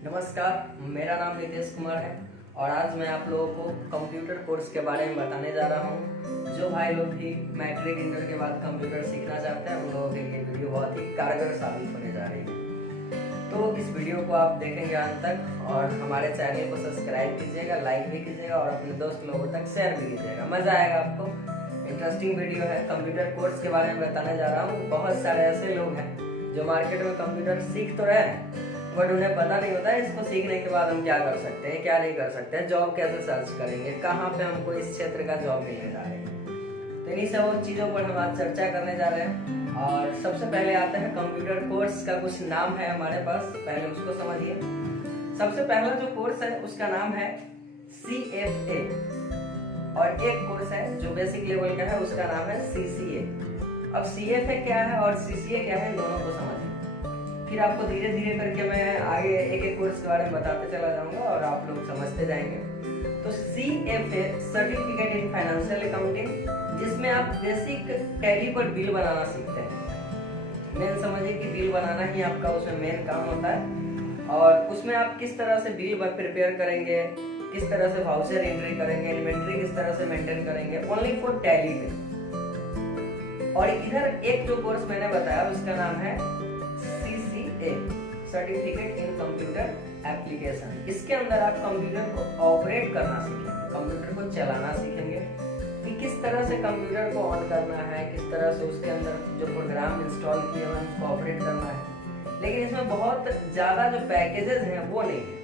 नमस्कार, मेरा नाम नितेश कुमार है और आज मैं आप लोगों को कंप्यूटर कोर्स के बारे में बताने जा रहा हूं। जो भाई लोग भी मैट्रिक इंटर के बाद कंप्यूटर सीखना चाहते हैं उन लोगों के लिए वीडियो बहुत ही कारगर साबित होने जा रही है। तो इस वीडियो को आप देखेंगे अंत तक और हमारे चैनल को सब्सक्राइब कीजिएगा, लाइक भी कीजिएगा और अपने दोस्त लोगों तक शेयर भी कीजिएगा। मजा आएगा आपको। इंटरेस्टिंग वीडियो है। कंप्यूटर कोर्स के बारे में बताने जा रहा हूँ। बहुत सारे ऐसे लोग हैं जो मार्केट में कंप्यूटर सीख तो रहे हैं बट उन्हें पता नहीं होता है इसको सीखने के बाद हम क्या कर सकते हैं, क्या नहीं कर सकते हैं, जॉब कैसे सर्च करेंगे, कहाँ पे हमको इस क्षेत्र का जॉब मिलने जा रही है। तो इन्हीं सब चीज़ों पर हम आज चर्चा करने जा रहे हैं। और सबसे पहले आता है कंप्यूटर कोर्स का कुछ नाम है हमारे पास, पहले उसको समझिए। सबसे पहला जो कोर्स है उसका नाम है CFA और एक कोर्स है जो बेसिक लेवल का है उसका नाम है CCA। अब CFA क्या है और CCA क्या है, दोनों को समझिए। फिर आपको धीरे धीरे करके मैं आगे एक एक कोर्स के बारे में बताते चला जाऊंगा और आप लोग समझते जाएंगे। तो CFA certificate in financial accounting, जिसमें आप बेसिक टैली पर बिल बनाना सीखते हैं। मेन समझिए कि बिल बनाना ही आपका उसमें मेन काम होता है और उसमें आप किस तरह से बिल प्रिपेयर करेंगे, किस तरह से वाउचर एंट्री करेंगे, इन्वेंट्री किस तरह से मेंटेन करेंगे, ओनली फॉर टैली पे। और इधर एक जो कोर्स मैंने बताया उसका नाम है सर्टिफिकेट इन कंप्यूटर एप्लीकेशन। इसके अंदर आप कंप्यूटर को ऑपरेट करना सीखेंगे, कंप्यूटर को चलाना सीखेंगे कि किस तरह से कंप्यूटर को ऑन करना है, किस तरह से उसके अंदर जो प्रोग्राम इंस्टॉल किए हुए हैं उसको ऑपरेट करना है। लेकिन इसमें बहुत ज्यादा जो पैकेजेस हैं वो नहीं है।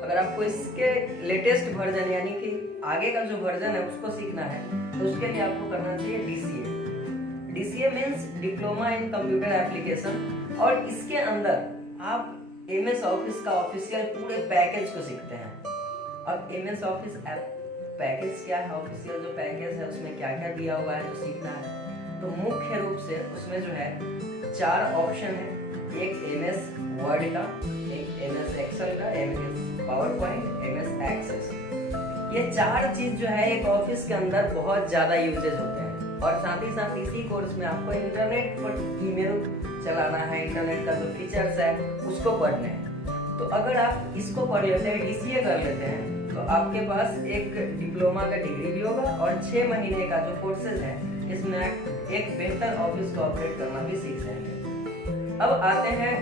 अगर आपको इसके लेटेस्ट वर्जन यानी कि आगे का जो वर्जन है उसको सीखना है तो उसके लिए आपको करना चाहिए DCA means diploma in computer application. और इसके अंदर आप MS ऑफिस का ऑफिशियल पूरे पैकेज को सीखते हैं। अब MS ऑफिस पैकेज क्या है, ऑफिशियल जो पैकेज है उसमें क्या क्या दिया हुआ है जो सीखना है। तो मुख्य रूप से उसमें जो है 4 ऑप्शन है, एक MS वर्ड का, एक MS एक्सेल का, MS PowerPoint, MS Access. ये 4 चीज जो है एक ऑफिस के अंदर बहुत ज्यादा यूजेज होते हैं। और साथ ही साथ इसी कोर्स में आपको इंटरनेट पर ईमेल चलाना है, इंटरनेट का जो फीचर्स है उसको पढ़ने हैं। तो अगर आप इसको पढ़ लेते हैं, DCA कर लेते हैं, तो आपके पास एक डिप्लोमा का डिग्री भी होगा और 6 महीने का जो कोर्सेज है इसमें एक बेहतर ऑफिस को ऑपरेट करना भी सीख जाएंगे। अब आते हैं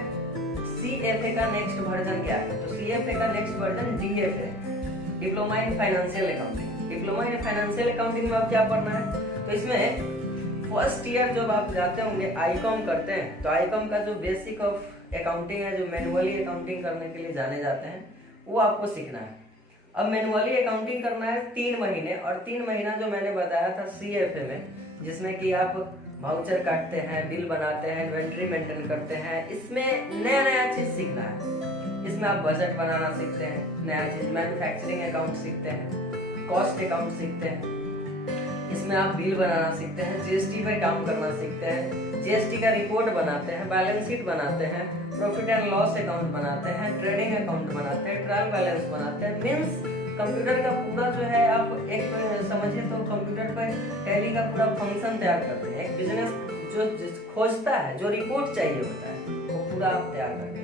CFA का नेक्स्ट वर्जन क्या है। तो CFA का next version DFA, diploma in financial accounting. Diploma in financial accounting में आप क्या पढ़ना है, तो इसमें फर्स्ट ईयर जब आप जाते होंगे ICOM करते हैं, तो ICOM का जो बेसिक ऑफ अकाउंटिंग है, जो मैनुअली अकाउंटिंग करने के लिए जाने जाते हैं, वो आपको सीखना है। अब मैनुअली अकाउंटिंग करना है 3 महीने और 3 महीना जो मैंने बताया था CFA में, जिसमें कि आप वाउचर काटते हैं, बिल बनाते हैं, इन्वेंट्री मेंटेन करते हैं। इसमें नया नया चीज सीखना है। इसमें आप बजट बनाना सीखते हैं, नया चीज मैन्युफैक्चरिंग अकाउंट सीखते हैं, कॉस्ट अकाउंट सीखते हैं। इसमें आप बिल बनाना सीखते हैं, GST पे काम करना सीखते हैं, GST का रिपोर्ट बनाते हैं, बैलेंस शीट बनाते हैं, प्रॉफिट एंड लॉस अकाउंट बनाते हैं, ट्रेडिंग अकाउंट बनाते हैं, ट्रायल बैलेंस बनाते हैं। मींस कंप्यूटर का पूरा जो है आप एक समझिए तो कंप्यूटर पे टैली का पूरा फंक्शन तैयार करते हैं। एक बिजनेस जो खोजता है, जो रिपोर्ट चाहिए होता है, वो पूरा आप तैयार करते हैं।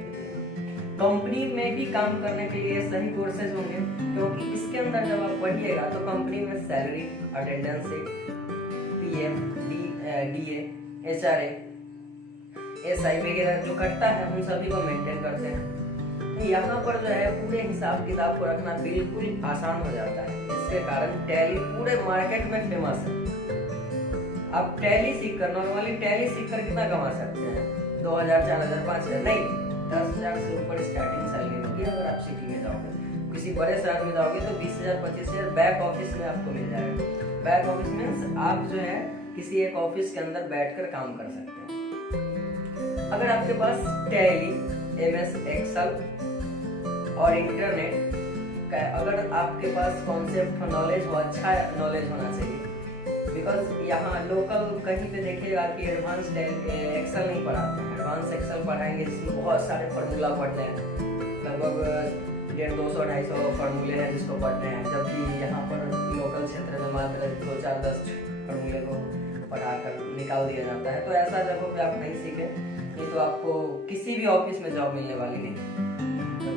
कंपनी में भी काम करने के लिए सही कोर्सेज होंगे, क्योंकि इसके अंदर जब आप पढ़िएगा तो कंपनी में salary, attendance, PM, DA, HRA, SI वगैरह जो कटता है उन सभी को मेंटेन करते हैं। तो यहाँ पर जो है पूरे हिसाब किताब को रखना बिल्कुल आसान हो जाता है। इसके कारण टैली पूरे मार्केट में फेमस है। आप टैली सीख कर, नॉर्मली टैली सीख कर कितना कमा सकते हैं, 2000, 4000, 5000 नहीं, 10,000 से ऊपर स्टार्टिंग सैलरी होगी। अगर आप सिटी में जाओगे, किसी बड़े शहर में जाओगे तो 20,000, 25,000 बैक ऑफिस में आपको मिल जाएगा। बैक ऑफिस मीन्स आप जो है किसी एक ऑफिस के अंदर बैठकर काम कर सकते हैं। अगर आपके पास टैली, MS एक्सेल और इंटरनेट का अगर आपके पास कॉन्सेप्ट नॉलेज हो, अच्छा नॉलेज होना चाहिए। बिकॉज यहाँ लोकल कहीं पे देखिएगा कि एडवांस एक्सेल नहीं पढ़ाते हैं। एडवांस एक्सेल पढ़ाएंगे जिसमें बहुत सारे फॉर्मूला पढ़ने हैं, लगभग 150, 200, 250 फॉर्मूले हैं जिसको पढ़ने हैं। जबकि यहाँ पर लोकल क्षेत्र में मात्र 2, 4, 10 फॉर्मूले को पढ़ाकर निकाल दिया जाता है। तो ऐसा जगहों पे आप नहीं सीखें, नहीं तो आपको किसी भी ऑफिस में जॉब मिलने वाली नहीं।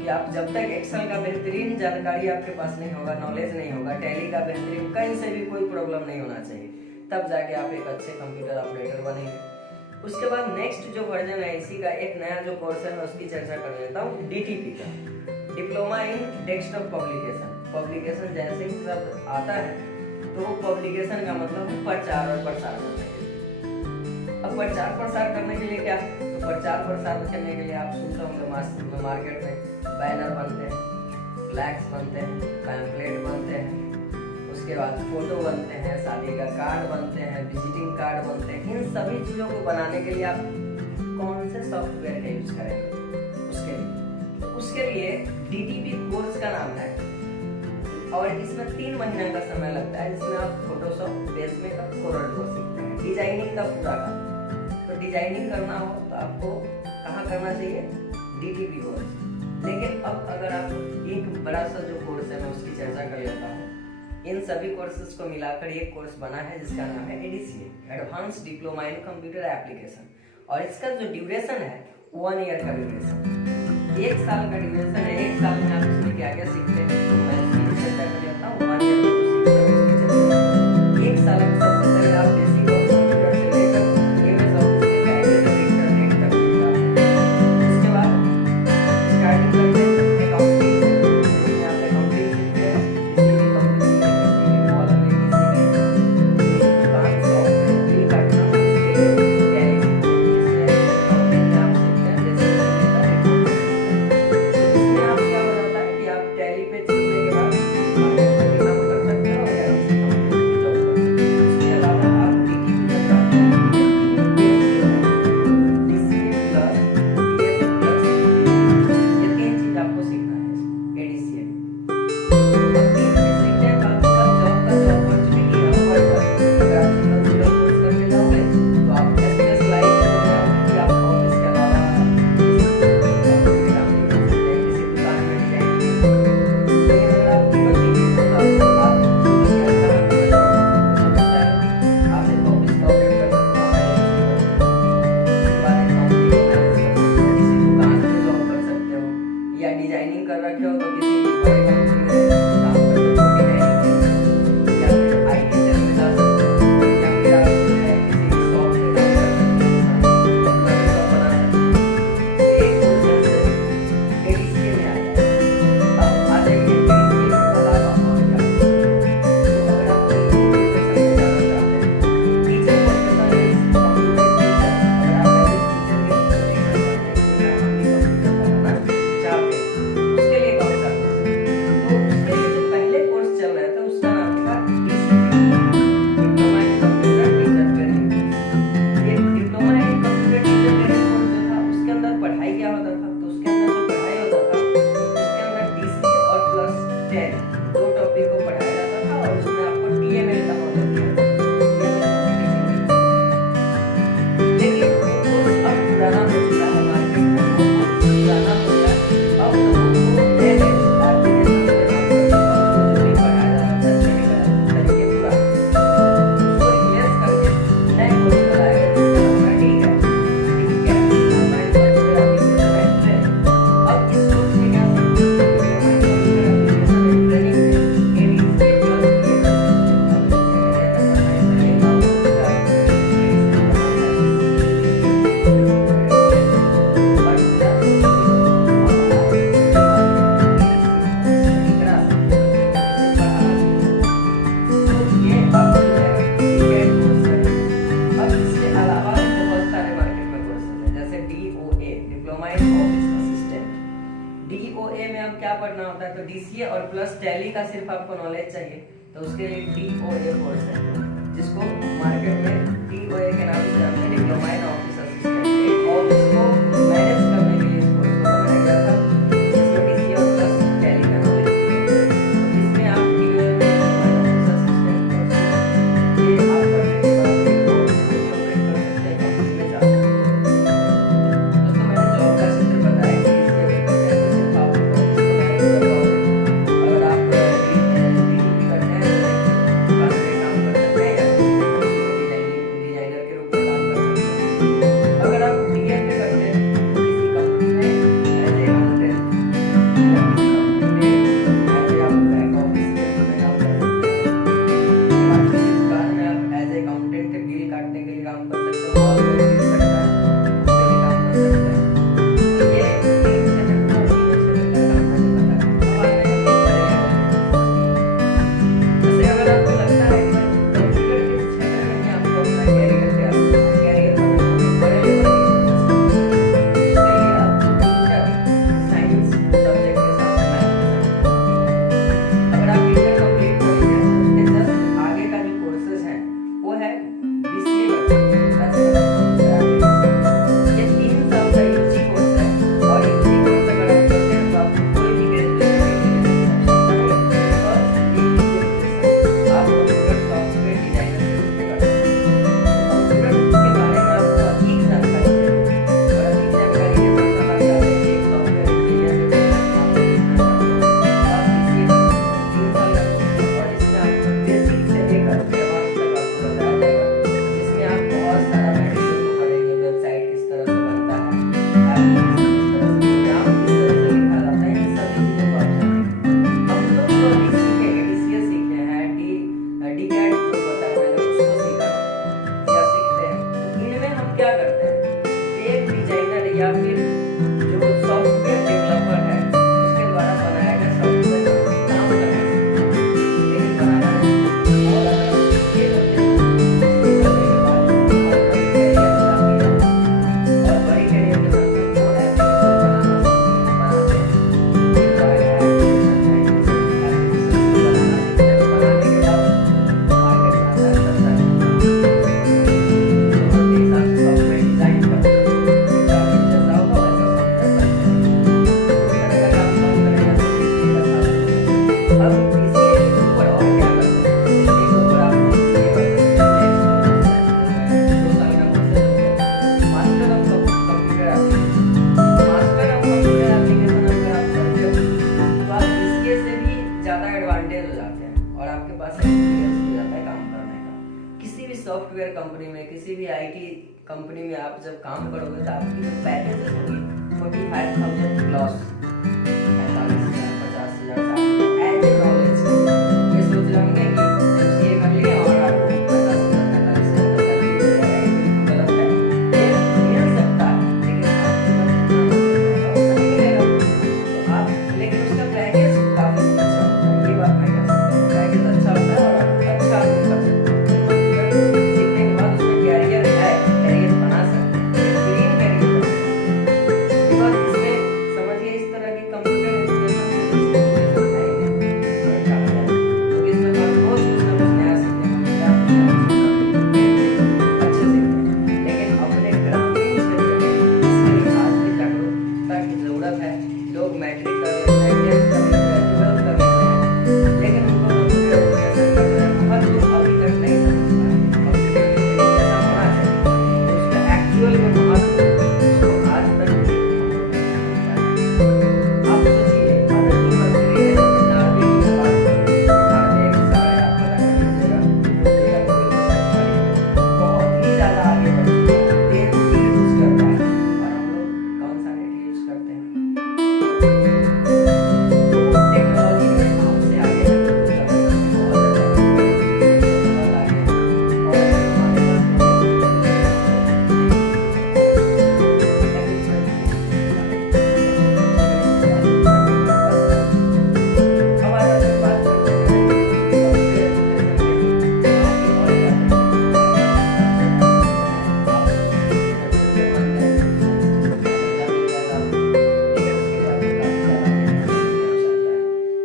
क्योंकि आप जब तक एक्सेल का बेहतरीन जानकारी आपके पास नहीं होगा, नॉलेज नहीं होगा, टैली का बेहतरीन कहीं से भी कोई प्रॉब्लम नहीं होना चाहिए, तब जाके आप एक अच्छे कंप्यूटर ऑपरेटर बनेंगे। उसके बाद नेक्स्ट जो वर्जन है इसी का एक नया जो कोर्स है मैं उसकी चर्चा कर लेता हूँ, DTP का, diploma in desktop publication. Publication जैसे ही शब्द आता है तो पब्लिकेशन का मतलब है प्रचार और प्रसार करने के लिए। अब प्रचार प्रसार करने के लिए क्या है, तो प्रचार प्रसार करने के लिए आप सुनते होंगे मार्केट में बैनर बनते हैं, फ्लैक्स बनते हैं, पैम्पलेट बनते हैं, उसके बाद फोटो बनते हैं, शादी का कार्ड बनते हैं, विजिटिंग कार्ड बनते हैं। इन सभी चीज़ों को बनाने के लिए आप कौन से सॉफ्टवेयर का यूज करेंगे? उसके लिए DTP कोर्स का नाम है और इसमें 3 महीने का समय लगता है, जिसमें आप Photoshop, base makeup, Corel Draw सीखते हैं, डिजाइनिंग का पूरा काम। तो डिजाइनिंग करना हो तो आपको कहाँ करना चाहिए? DTP course. लेकिन अब अगर आप एक बड़ा सा जो कोर्स है मैं उसकी चर्चा कर लेता हूँ। इन सभी कोर्सेज को मिलाकर एक कोर्स बना है जिसका नाम है ADCA, advance diploma in computer application, और इसका जो ड्यूरेशन है 1 ईयर का ड्यूरेशन, 1 साल का ड्यूरेशन है। 1 साल में आप इसमें क्या क्या सीखते हैं तो मैं इसकी चर्चा कर लेता हूँ। 1 ईयर में जो सीखते हैं उसकी चर्चा। 1 साल में सबसे पहले आप बेसिक ऑफ कंप्यूटर से लेकर MS ऑफिस के एडिटर इंटरनेट तक सीखते हैं। उसके बाद स्टार्टिंग करते हैं अकाउंटिंग से, जिसमें आप अकाउंटिंग सीखते हैं, किसी भी कंपनी में, किसी भी मॉल में, किसी भी दुकान शॉप में बिल काटना, उसके लिए टैली सीखते हैं, जिसमें अकाउंटिंग में आप सीखते हैं बेसिक से लेकर एडवांस। तो इसमें आप क्या हो जाता है कि आप टैली पे सीखने के बाद मार्केट में काम कर सकते हो या किसी कंपनी में जॉब कर सकते हो। उसके अलावा आप DTP का प्राप्त DCA प्लस DF प्लस ये 3 चीज आपको सीखना है ADCA में। अब 3 चीज सीखते हैं तो आपका जॉब का जो अपॉर्चुनिटी है वो बढ़ जाता है। अगर आप सिंगल कोर्स करके जाओगे तो आप स्पेशलाइज हो जाओगे कि आप ऑफिस के अलावा किसी कंपनी में काम नहीं कर सकते, किसी दुकान में डिजाइन नहीं कर सकते। लेकिन अगर आप तीनों सीखेंगे तो आप शुरू से अच्छा हो जाओगे। सबसे पहले आप एक ऑफिस का ऑपरेट कर सकते हो, उसके बाद एक कंपनी को मैनेज कर सकते हो, किसी दुकान में जॉब कर सकते हो, या डिजाइनिंग कर रखे हो तो किसी बड़े कंपनी में काम कर सकते हो डिजाइनिंग के, या फिर IT सेल में जा सकते हो, या फिर आप जो है किसी भी शॉप में काम कर सकते हो, अपना शॉप बना सकते हो। एक कोर्स से ADCA में आ जाए। अब आ जाइए ADCA के अलावा और क्या। तो अगर आप टीचिंग प्रोफेशन में जाना चाहते हैं, teacher profession is computer teacher. अगर आप एज ए टीचर के रूप में देखना चाहते हैं कि मैं हम भी कंप्यूटर पढ़ाना चाहते हैं, उसके लिए कौन सा कोर्स है? तो उसके लिए जो पहले कोर्स चल रहा था उसका नाम था DCT, diploma in computer teacher training course. ये diploma in computer teacher training course जो था उसके अंदर पढ़ाई क्या होता था, तो उसके अंदर जो पढ़ाई होता था उसके अंदर DCA और प्लस टैली 2 टॉपिक को पढ़ाया जाता था और उसमें आपको TML का नॉलेज दिया जाता था। लेकिन वो कोर्स अब पुराना हो चुका है, मार्केट में वो कोर्स पुराना हो गया। अब लोगों को नए एप्लीकेशन में काम करना और उसमें जो भी पढ़ाया जाता था स्टडी का तरीके पूरा उसको रिप्लेस करके नए कोर्स बनाया गया जिसका नाम है DCAT, diploma in computer application and training. अब इस कोर्स में क्या सीखते हैं? Diploma in computer application and training में ADCA प्लस DF। अब जैसे मैंने बताया पहले काम होता है ADCA का नाम है DOA में अब क्या पढ़ना होता है, तो DCA और प्लस टैली का सिर्फ आपको नॉलेज चाहिए तो उसके लिए DOA कोर्स है, जिसको मार्केट में DOA के नाम से जानते हैं, डिप्लोमा इन ऑफिस असिस्टेंट। एक ऑफिस को मैनेज करने के लिए इस कोर्स को बनाया गया था, जिसमें DCA और प्लस टैली का नॉलेज दिया गया। तो इसमें आप DOA में diploma in office assistant course है, ये आप पढ़ने के बाद एक ऑफिस को भी ऑपरेट कर सकते हैं, कंपनी में जा सकते हैं। दोस्तों मैंने जॉब का क्षेत्र बताया कि इसके अगर करते हैं तो सिर्फ आप एक ऑफिस को मैनेज कर पाओगे। अगर आप DTP करते हैं तो एक दुकान में काम कर सकते हैं या किसी कंपनी में डिजाइनर के रूप में काम कर सकते हैं। सॉफ्टवेयर कंपनी में, किसी भी आईटी कंपनी में आप जब काम करोगे तो आपकी जो पैकेजेस होगी 45,000 प्लस, 45,000, 50,000 एज ए नॉलेज। ये सोच रहे होंगे कि एमसीए कर लिया और आपको 50,000, 45,000 गलत है, ये मिल सकता है, लेकिन आपके पास मिलेगा तो आप, लेकिन उसका पैकेज काफी अच्छा होता है, ये बात मैं कह सकता हूँ। पैकेज अच्छा होता है और अच्छा आप कर सकते हो। सीखने के बाद उसमें कैरियर है, कैरियर बना सकते हैं, बेहतरीन कैरियर बना सकते हैं। उसके बाद इसमें समझिए इस तरह की कंप्यूटर एजुकेशन है क्योंकि इसमें हर रोज कुछ ना कुछ नया सीखने को मिलता है, अच्छे से। लेकिन अपने ग्रामीण क्षेत्र में इसकी आज भी जागरूकता की जरूरत है। लोग मैट्रिक कर लेते हैं, 10th कर लेते हैं, 12th कर लेते हैं, लेकिन उनको कंप्यूटर एजुकेशन का जो है महत्व अभी तक नहीं समझ पाए। कंप्यूटर ऐसा होना चाहिए तो उसका एक्चुअल में महत्व उसको आज तक नहीं समझ पाए। आप सोचिए, अगर जो मंत्री है, नार्वे की बात करें, नार्वे एक शहर है, आप पता कर लीजिएगा, जो डेटा को बहुत ही ज्यादा आगे बढ़ चुका है, नेट यूज करता है, और हम लोग कौन सा नेट यूज करते हैं? टेक्नोलॉजी में आपसे आगे है, बहुत ज्यादा बहुत आगे है, और हमारे हमारा जब बात करते हैं कंप्यूटर एजुकेशन में आगे और जाते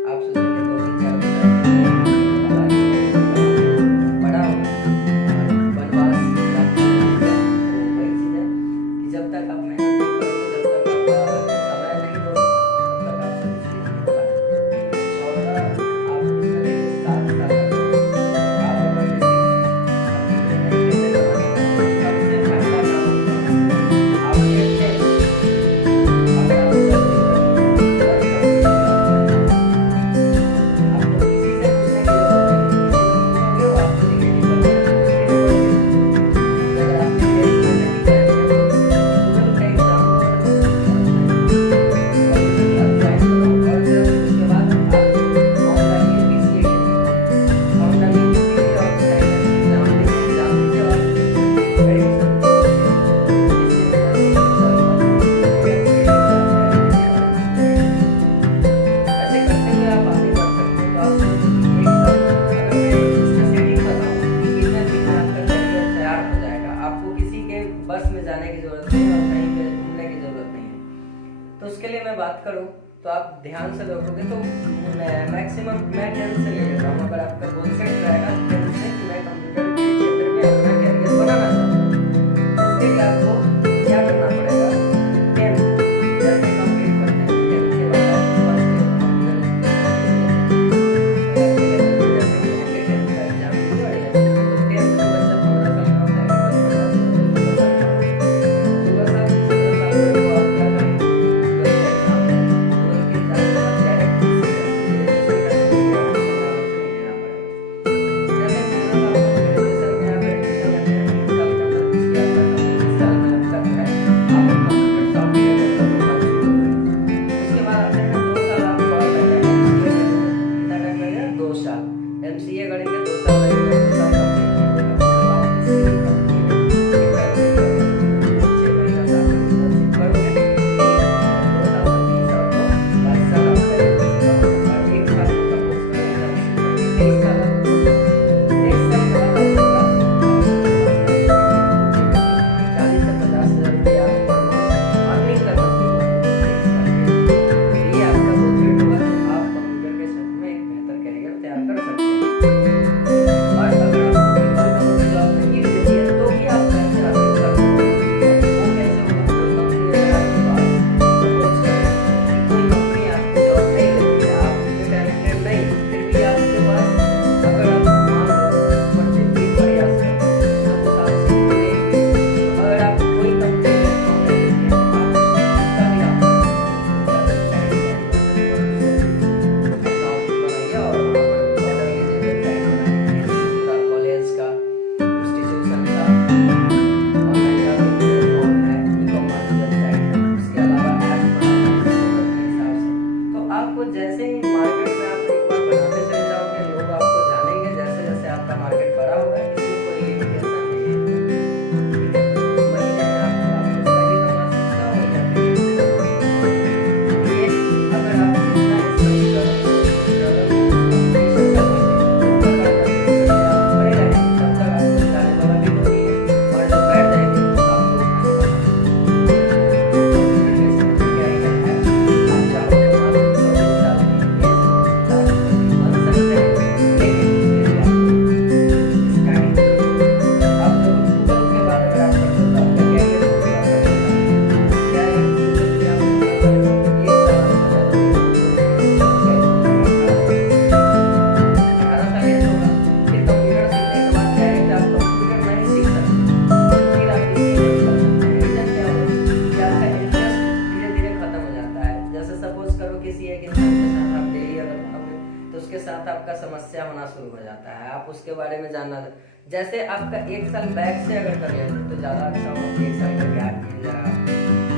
आप सोचेंगे 2-3-4 बड़ा होगा वनवास प्राप्त होगा। तो वही चीज है कि जब तक आप मेहनत नहीं करोगे, जब तक आप समय नहीं दोगे, तब तक आपसे कुछ भी नहीं होगा। 14 आप इसमें देखिए 7 साल आप अगर किसी कंप्यूटर नहीं खेलने जमाने में सबसे पहला काम होता है आप खेलते हैं, अगर आप कंप्यूटर आपको किसी से पूछने की जरूरत नहीं, किसी को पूछोगे वो आपको निगेटिव बताएगा, अगर आपने टेस्ट में नहीं किया है तो तुरंत का एग्जाम कंप्यूटर क्लास ज्वाइन करो, और फिर उसके बाद आप ऑनलाइन बीसीए कीजिए, ऑनलाइन बीसीए और उस टाइम एग्जाम दीजिए और एडमिशन ऐसे करते हुए आप आगे बढ़ सकते हैं। तो आप एक अगर मैं इसका सेटिंग बताऊं कि कितने दिन में आपका करियर तैयार हो जाएगा, आपको किसी के बस में जाने की जरूरत नहीं और कहीं पे घूमने की जरूरत नहीं है। तो उसके लिए मैं बात करूं तो आप ध्यान से देखोगे तो मैक्सिमम मैं 10th से ले लेता हूँ। अगर आपका गोल सेट रहेगा 10th से कि मैं कंप्यूटर के क्षेत्र में अपना कैरियर बनाना चाहता हूँ, तो उसके लिए आपको क्या करना पड़ेगा? 10th जैसे कंप्लीट करते हैं, 10th के बाद आप फर्स्ट ईयर कंप्यूटर जैसे 10th का एग्जाम दीजिए और 11th में 10th में बच्चा 15 साल का होता है, 16 साल का, 16 साल 17 साल में वो आप क्या करेंगे? 12th का एग्जाम देंगे, 12th के एग्जाम के बाद डायरेक्ट ग्रेजुएशन करके आपको समाज से नहीं लेना पड़ेगा। जैसे 16 साल का ग्रेजुएशन किसी एक इंसान के साथ आप डेली अगर रहोगे तो उसके साथ आपका समस्या होना शुरू हो जाता है। आप उसके बारे में जानना, जैसे आपका 1 साल बैक से अगर कर लेते तो ज्यादा अच्छा होगा। 1 साल का गैप मिल जाएगा,